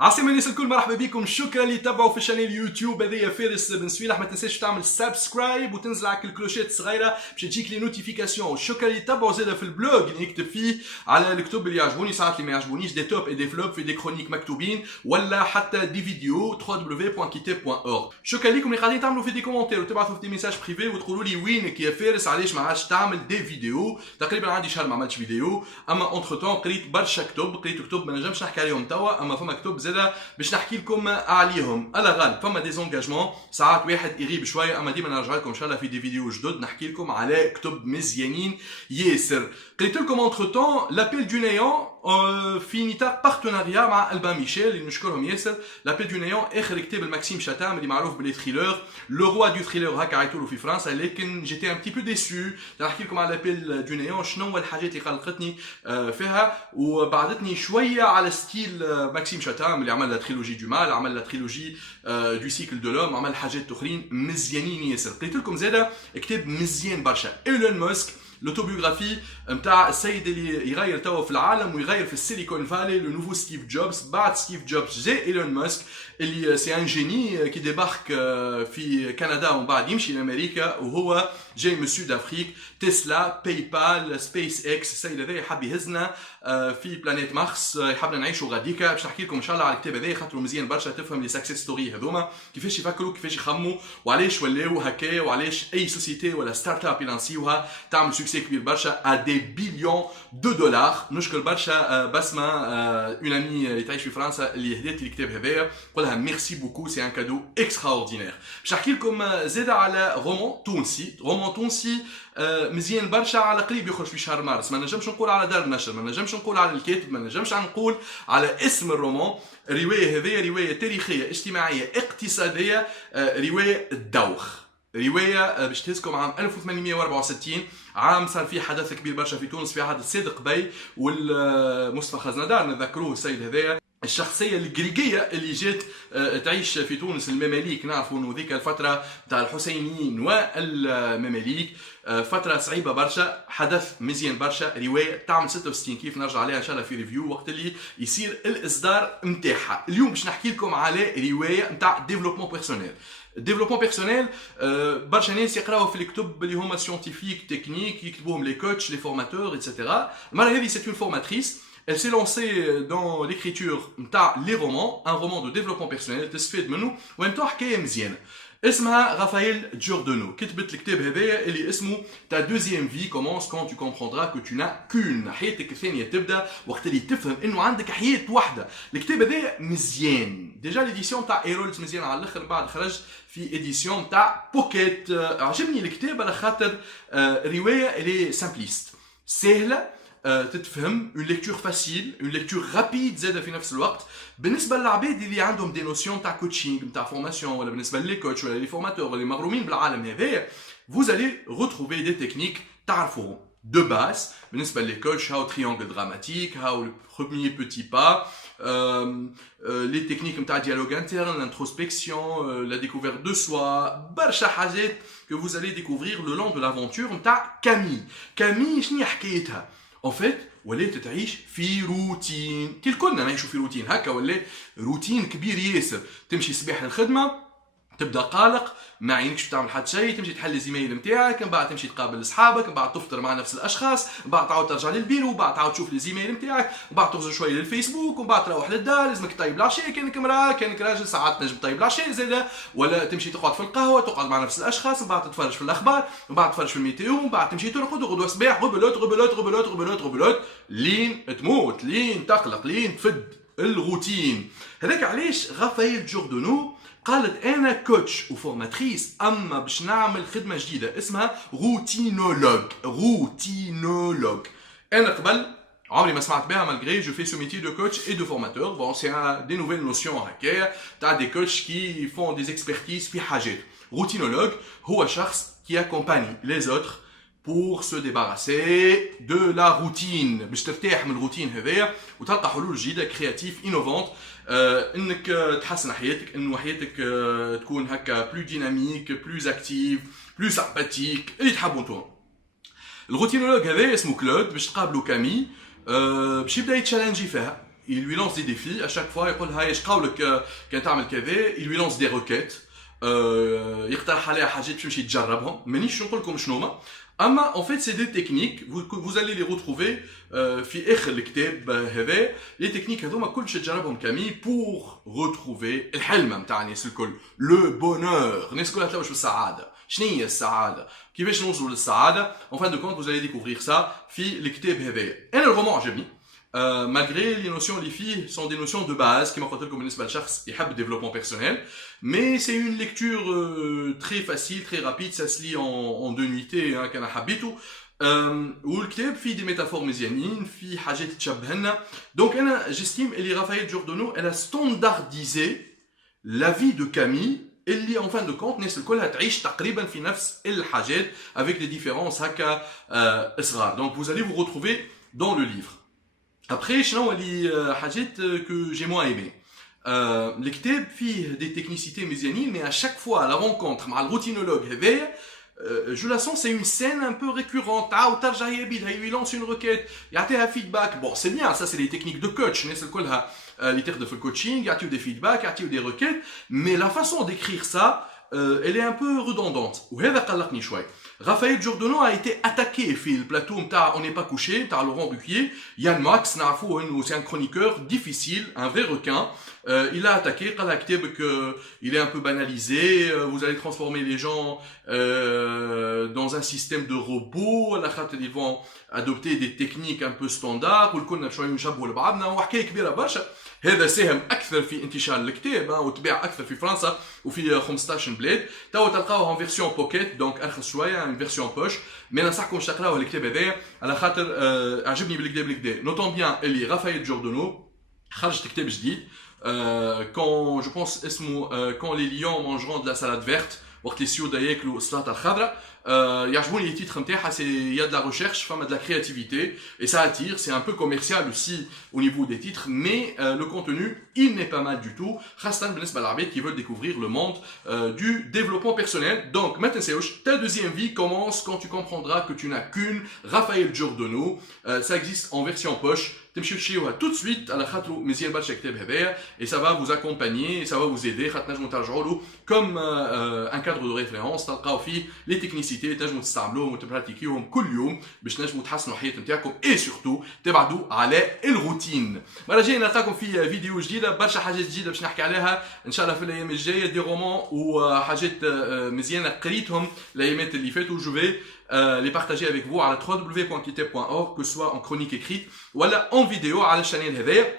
عسلامة الناس الكل، مرحبا بكم. شكرا اللي تابعوا في الشانيل يوتيوب هذايا فارس بن سويلح. ما تنساش تعمل سبسكرايب وتنزل على الكلوشات الصغيره باش تجيك لي نوتيفيكاسيون. شكرا اللي تابعوا زاده في البلوج اللي نكتب فيه على الكتب اللي يعجبوني، ساعات اللي ما يعجبونيش، دي توب اي دي فلوب، في دي كرونيك مكتوبين ولا حتى دي فيديو www.kitab.org. شكرا لكم اللي قاعدين تعملوا في دي كومنتير وتبعثوا في دي ميساج بريفي وتقولوا لي وينك يا فارس، علاش ما عادش تعمل دي فيديو. تقريبا عندي شهر ما عملتش فيديو، اما اونتر تون قريت برشا كتب، قريت كتب ما نجمش نحكي عليهم توا، اما فما كتب زاده باش نحكي لكم عليهم. على غالب فما دي زونجاجمون ساعات واحد يغيب شويه، اما ديما نرجع لكم ان شاء الله في دي فيديو جدد نحكي لكم على كتب مزيانين ياسر. قريت لكم اونتر تون لابيل دو نيون في نطاق بارتناريا مع البان ميشيل اللي نشكرهم ياسر. لابيل دو نيون اخر كتاب الماكسيم شاتام اللي معروف باللي ثريلر، لو روا دو ثريلر هكا عيطولو في فرنسا، لكن جيتي ان بتي بو ديسو. نحكي لكم على لابيل دو نيون شنو هو الحاجات اللي قلقتني فيها وبعدتني شويه على ستيل ماكسيم شاتام اللي عمل لا تريلوجي دو مال، عمل لا تريلوجي دو سيكل دو لوم، عمل حاجات اخرين مزيانين ياسر. قلت لكم زاده كتاب مزيان برشا، ايلون ماسك، لوتوبيوغرافي نتاع السيد اللي يغير توا في العالم ويغير في السيليكون فالي، لو نوفو ستيف جوبز. بعد ستيف جوبز جاء ايلون ماسك اللي سي ان جيني كي ديبارك في كندا ومن بعد يمشي لامريكا، وهو جاي من سود افريك. تسلا، باي بال، سبيس اكس، السيد هذا يحب يهزنا في بلانيت مارس، يحبنا نعيشوا غاديكا. باش نحكي لكم ان شاء الله على الكتاب هذا خاطر مزيان برشا تفهم لي ساكسيس ستوري هذوما، كيفاش يفكروا، كيفاش يخموا، وعلاش ولاو هكايا، وعلاش اي سوسيتي ولا ستارت اب يلانسيوها تعمل سوكسي كبير برشا ا دي بليون دو دولار. نشكر برشا بسمه اون امي اللي تعيش في فرنسا اللي هدات لي الكتاب هذايا، نقول لها ميرسي بوكو، سي ان كادو اكسترا اوردينير. باش نحكي لكم زاده على رومان تونسي مزيان برشا، على قريب يخرج في شهر مارس. ما نجمش نقول على دار النشر، ما نجمش نقول على الكاتب، ما نجمش نقول على اسم الرومان. الروايه هذه روايه تاريخيه اجتماعيه اقتصاديه، روايه الدوخ. روايه باش تهزكم عام 1864، عام صار فيه حدث كبير برشا في تونس في عهد صادق بي والمصطفى خزندار. نذكروه السيد هذايا، الشخصيه الجريجيه اللي جات تعيش في تونس. المماليك نعرفوا انه ذيك الفتره تاع الحسينيين والمماليك فتره صعيبه برشا، حدث مزيان برشا. روايه تعمل 66 كيف نرجع عليها ان شاء الله في ريفيو وقت اللي يصير الاصدار نتاعها. اليوم باش نحكي لكم على روايه نتاع ديفلوبمون بيرسونيل. الديفلوبمون بيرسونيل برشا ناس يقراوها في الكتب اللي هما سيونتيفيك تكنيك، يكتبوهم لي كوتش، لي فورماتور ايتترا. المره هذه سي اون فورماتريس. Elle s'est lancée dans l'écriture نتاع لي رومون، ان رومون دو ديفلوبمون بيرسونيل تستفيد منه وان تو حكايه مزيانه. اسمها رافائيل جوردانو، كتبت الكتاب هذايا اللي اسمه تا دوزيام في كومونس كون تو كومبروندرا كو تو نا كون. حياتك الثانيه تبدا وقت اللي تفهم انه عندك حياه واحده. الكتاب هذايا مزيان، ديجا ليديسيون تاع ايرولز مزيان على الاخر، بعد خرج في اديسيون تاع بوكيت. عجبني الكتاب على خاطر روايه اللي سامبليست، سهله تتفهم، اون ليكتور فاسيل، اون ليكتور رابيد زاده في نفس الوقت. بالنسبه للعباد اللي عندهم دي نوسيون تاع كوتشينغ تاع فورماسيون، ولا بالنسبه لي كوتش ولا لي فورماتور اللي مغرومين بالعالم هذايا، vous allez retrouver des techniques تعرفوهم de base. بالنسبه لي كوتش هاو تريانجل دراماتيك، هاو لو بروميير بوتي با، لي تكنيك نتاع ديالوج انترن، لانتروسبكسيون، لا ديكوفيرت دو سوا، برشا حاجات que vous allez découvrir le long de l'aventure نتاع كامي. كامي شنو حكايتها؟ en fait ولات تعيش في روتين كي كلنا نعيشوا في روتين هكا، ولا روتين كبير ياسر. تمشي صباح للخدمه، تبدا قالق، ما عينكش تعمل حتى شيء، تمشي تحل الزيميل نتاعك، من بعد تمشي تقابل اصحابك، من بعد تفطر مع نفس الاشخاص، من بعد تعاود ترجع للبيرو، من بعد تعاود تشوف الزيميل نتاعك، من بعد تخرج شويه للفيسبوك، ومن بعد تروح للدار. لازمك طيب العشاء كانك امراه، كانك راجل ساعات تنجم طيب العشاء زاده، ولا تمشي تقعد في القهوه، تقعد مع نفس الاشخاص، من بعد تتفرج في الاخبار، من بعد تتفرج في الميتيو، من بعد تمشي ترقد، وغدوه صباح غبلوت لين تموت، لين تقلق، لين تفد الروتين. هذاك علاش رافائيل جوردانو قالت انا كوتش وفورماتريس، اما باش نعمل خدمه جديده اسمها روتينولوج. انا قبل عمري ما سمعت بها، malgré je fais ce métier de coach et de formateur. Bon, c'est des nouvelles notions هكايا تاع des coachs qui font des expertises في حاجات. روتينولوج هو شخص qui accompagne les autres pour se débarrasser de la routine، باش ترتاح من الروتين هذايا وتلقى حلول جديده كرياتيف انوفونت، انك تحسن حياتك، انه حياتك تكون هكا بلو ديناميك، بلو اكتيف، بلو سامباتيك، اللي تحبوا انتم. الروتينولوج هذا اسمه كلود، باش تقابلوا كامي باش يبدا يتشالنجي فيها، il lui lance des défis. À chaque fois, يقول هاي ايش قولك كان تعمل كذا. Il lui lance des requêtes. يقترح عليها حاجات باش يمشي تجربهم. مانيش نقول لكم شنو هما. اما en fait c'est des techniques vous allez les retrouver في اخر الكتاب هذا. les techniques هذوما كلش تجربهم كامي pour retrouver الحلم نتاع الناس الكل. le bonheur. الناس كلها تلوش بالسعاده. شنو هي السعاده؟ كيفاش نوصلوا للسعاده؟ en fin de compte vous allez découvrir ça في الكتاب هذايا. انا الرومان عجبني. malgré les notions, les filles sont des notions de base qui m'ont comme le développement personnel, mais c'est une lecture très facile, très rapide, ça se lit en 2 nuitées, hein, كان حبيته. والكتاب فيه des métaphores mésianines, فيه حاجات تشبهنا. Donc j'estime que Raphaël Giordano, elle a standardisé la vie de Camille اللي en fin de compte الناس الكل هتعيش تقريبا في نفس الحاجات avec des différences هكا صغار. Donc vous allez vous retrouver dans le livre. Après, شنو اللي حاجات que j'ai moins aimé. الكتاب فيه des technicités mésianines, mais à chaque fois à la rencontre مع الروتينولوج هذايا je la sens, c'est une scène un peu récurrente. وترجع يبيد هي lui lance une requête, يعطيها feedback. Bon, c'est bien, ça c'est les techniques de coach. الناس الكلها اللي تاخذ في الكوتشينغ يعطيو des feedbacks, يعطيو des requêtes, mais la façon d'écrire ça, elle est un peu redondante. وهذا قلقني شوي. Raphaël Giordano a été attaqué في البلاتو نتاع On n'est pas couché نتاع Laurent Ruquier. Yann Max نعرفوه انه c'est un chroniqueur difficile, un vrai requin. Il a attaqué, قال لها كتابك il est un peu banalisé, vous allez transformer les gens dans un système de robots, على خاطر ils vont adopter des techniques un peu standards والكلنا شويه نشبهوا لبعضنا وحكايه كبيره برشا. هذا ساهم اكثر في انتشار الكتاب وتباع اكثر في فرنسا وفي 15 بلاد. توا تلقاوه en version pocket دونك ارخص شويه une version poche. مي ننصحكم تقراوه الكتاب هذا على خاطر عجبني بالكتاب الكدا. نوتون بيان اللي رافائيل جوردانو خرج كتاب جديد quand je pense اسمه quand les lions mangeront de la salade verte وقت les سيودا ياكلوا السلطه الخضراء. يعجبوني les titres نتاعها, il y a de la recherche, de la créativité et ça attire, c'est un peu commercial aussi au niveau des titres, mais le contenu il n'est pas mal du tout, خاصة بالنسبة للعباد qui veulent découvrir le monde du développement personnel. Donc ما تنساوش, ta deuxième vie commence quand tu comprendras que tu n'as qu'une. Raphaël Giordano, ça existe en version poche. تمشيو تشريوها tout de suite على خاطرو مزيان برشا الكتاب هذايا et ça va vous accompagner et ça va vous aider خاطر تنجموا ترجعوا له comme un cadre de référence. تلقاو فيه لي تكنيسيتي تنجموا تستعملوهم وتبراتيكيوهم كل يوم باش تنجموا تحسنوا الحياه نتاعكم et surtout تبعدوا على الروتين. المره الجايه نلقاكم في فيديو جديده, برشا حاجات جديده باش نحكي عليها ان شاء الله في الايام الجايه, دي رومان وحاجات مزيانه قريتهم الايامات اللي فاتوا. جو في les partager avec vous à la www.kitab.org, que ce soit en chronique écrite ou en vidéo على الشانيل هذايا.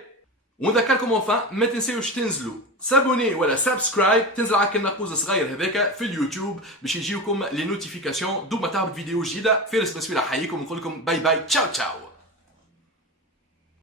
ونذكركم enfin ما تنساوش تنزلوا سابوني ولا سبسكرايب, تنزل على الناقوس الصغير هذاك في اليوتيوب باش يجيوكم لي نوتيفيكاسيون دوما تعرض فيديو جديده. فارس بسويلة حييكم ونقول لكم باي باي تشاو تشاو.